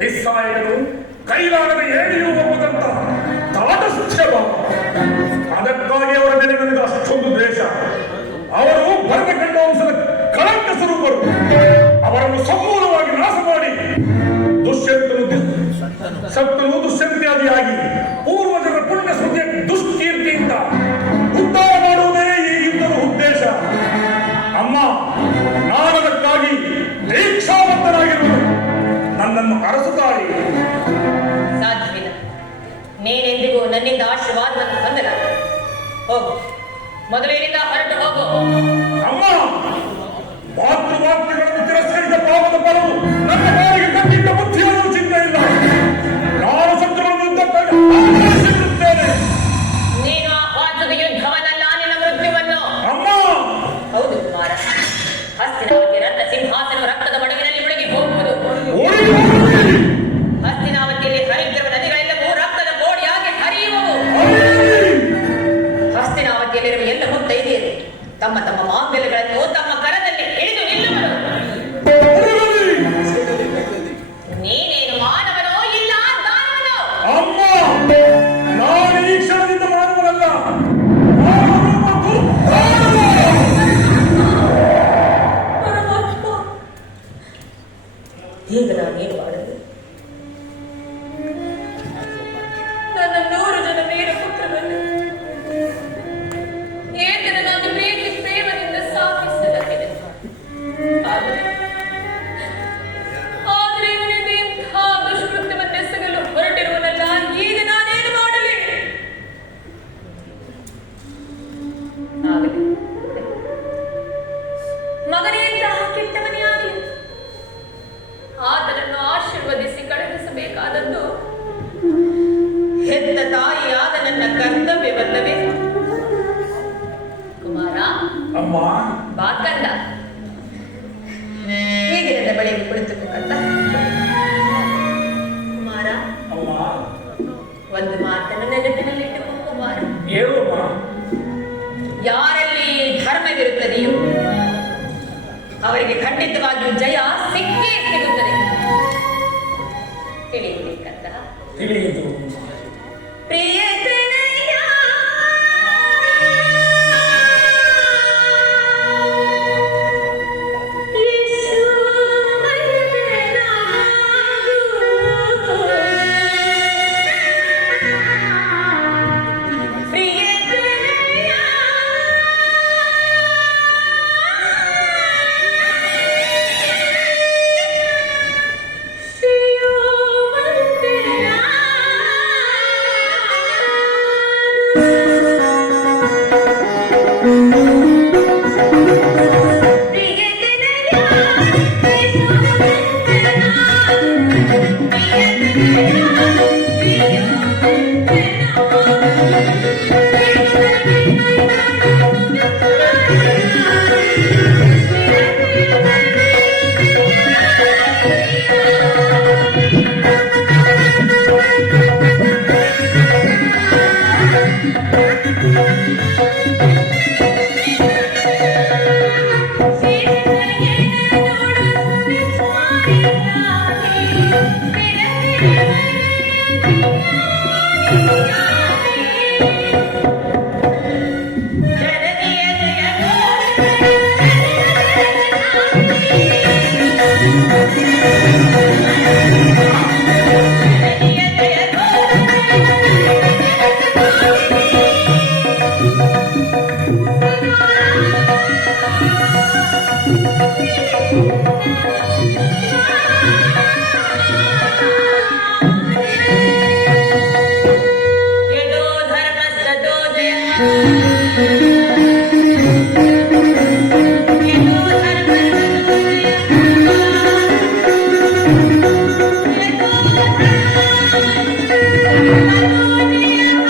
ನಿಸ್ಸಾಯನು ಕೈಲಾಗದ ಏಣಿಯೂ ಒಪ್ಪದಂತ ತಾಟಸ್ಥ್ಯವ. ಅದಕ್ಕಾಗಿ ಅವರ ಮೇಲೆ ನನಗೆ ಅಷ್ಟೊಂದು ದ್ವೇಷ. ಅವರು ಭರತ ಕಂಡ ವಂಶದ ಕಳಂಕ ಸ್ವರೂಪರು. ಅವರನ್ನು ಸಮೂಲವಾಗಿ ನಾಶ ಮಾಡಿ ಸತ್ತನು ದುಷ್ಯಂತ್ಯಾದಿಯಾಗಿ ಪೂರ್ವಜರ ಪುಣ್ಯ ಸುದ್ದಿಯ ದುಷ್ಕೀರ್ತಿಯಿಂದ ಉದ್ಧಾರ ಮಾಡುವುದೇ ಈ ಯುದ್ಧದ ಉದ್ದೇಶ. ಅಮ್ಮ, ನಾನದಕ್ಕಾಗಿ ದೀಕ್ಷಾವಂತನಾಗಿರುವುದು. ನನ್ನನ್ನು ಅರಸುತ್ತಾಯಿ. ಸಾಧ್ಯವಿಲ್ಲ. ನೀನೆಂದಿಗೂ ನನ್ನಿಂದ ಆಶೀರ್ವಾದವನ್ನು ಹೊಂದಲ. ಹೋಗು, ಮೊದಲಿನಿಂದ ಹೊರಟು ಹೋಗು. ಅಮ್ಮ, ಮಾತೃವಾಕ್ಯಗಳನ್ನು ತಿರಸ್ಕರಿಸಿದ ಪಾಪದ ಫಲವು ನನ್ನ ಬಾರಿಗೆ ಕಟ್ಟಿಟ್ಟ ಬುದ್ಧಿಯನ್ನು ಚಿಂತೆ ಇಲ್ಲ. ನಾನು ಶತ್ರುಗಳ ಯುದ್ಧಕ್ಕಾಗಿ ಆದೇಶಿಸುತ್ತೇನೆ. ನೀನು ಆಹ್ವಾನದ ಯುದ್ಧವನ್ನಲ್ಲ, ನಿನ್ನ ಮೃತ್ಯುವನ್ನು. ಅಮ್ಮ, ಹೌದು ಕುಮಾರ. ಹಸ್ತಿನಾವತಿ ರತ್ನ ಸಿಂಹಾಸನ ರಕ್ತದ ಮಡುವಿನಲ್ಲಿ ಮುಳುಗಿ ಹೋಗುವುದು. ಹಸ್ತಿನಾವತಿಯಲ್ಲಿ ಹರಿದ್ರವ ನದಿಗಳೆಲ್ಲವೂ ರಕ್ತದ ಕೋಡಿಯಾಗಿ ಹರಿಯುವವು. ಹಸ್ತಿನಾವತಿಯಲ್ಲಿರುವ ಎಲ್ಲ ಮುತ್ತೈದೆಯರು ತಮ್ಮ ತಮ್ಮ ಮಾಂಗಲ್ಯಗಳನ್ನು ತಮ್ಮ ಕರದಲ್ಲಿ ಹಿಡಿದು ನಿಲ್ಲುವರು. ನೀನೇನು ಮಾನವನೋ ಇಲ್ಲ ದಾನವನೋ? ಅಮ್ಮ, ನಾನು ಈ ಕ್ಷಣದಿಂದ ಮಾನವನಲ್ಲ. ಈಗ ನಾನೇನು ಮಾಡಲು? ನನ್ನ 100 ಜನ ವೀರ ಪುತ್ರರನ್ನು ಏತನನಾದ ಪ್ರೀತಿ ಪ್ರೇಮದಿಂದ ಸಾಕಿಸಲಾಗಿದೆ. ಆದರೆ ಇವನಿಂದ ಇಂಥ ದುಷ್ಕೃತ್ಯವನ್ನೆಸಗಲು ಹೊರಟಿರುವನಲ್ಲ. ಈಗ ನಾನೇನು ಮಾಡಲಿ? ಆಗಲಿ, ಮಗನಿಂದ ಕೆಟ್ಟವನೇ ಆಗಲಿ, ಆತನನ್ನು ಆಶೀರ್ವದಿಸಿ ಕಳುಹಿಸಬೇಕಾದದ್ದು ಹೆತ್ತ ತಾಯಿಯಾದ ನನ್ನ ಕರ್ತವ್ಯವಲ್ಲವೇ? ಕುಮಾರ, ಅಮ್ಮ, ಬಾ ಕಂದ, ಹೀಗೆ ನನ್ನ ಬಳಿಗೆ ಕುಳಿತುಕೋ ಕಂದ. ಕುಮಾರ, ಅಮ್ಮ, ಒಂದು ಮಾತನ್ನು ನೆನಪಿನಲ್ಲಿಟ್ಟುಕೋ ಕುಮಾರ. ಹೇಳುವ. ಯಾರಲ್ಲಿ ಧರ್ಮವಿರುತ್ತದೆಯೋ ಅವರಿಗೆ ಖಂಡಿತವಾಗಿಯೂ ಜಯ ಸಿಕ್ಕೇ ಸಿಗುತ್ತದೆ. ತಿಳಿಯುವುದೇ ಕಂದ? ತಿಳಿಯಿತು. ಪ್ರಿಯತನಯ ಯೇಸುವಯನ ಯದೋ ಧರ್ಮಸ್ಯ ತೋ ಜಯ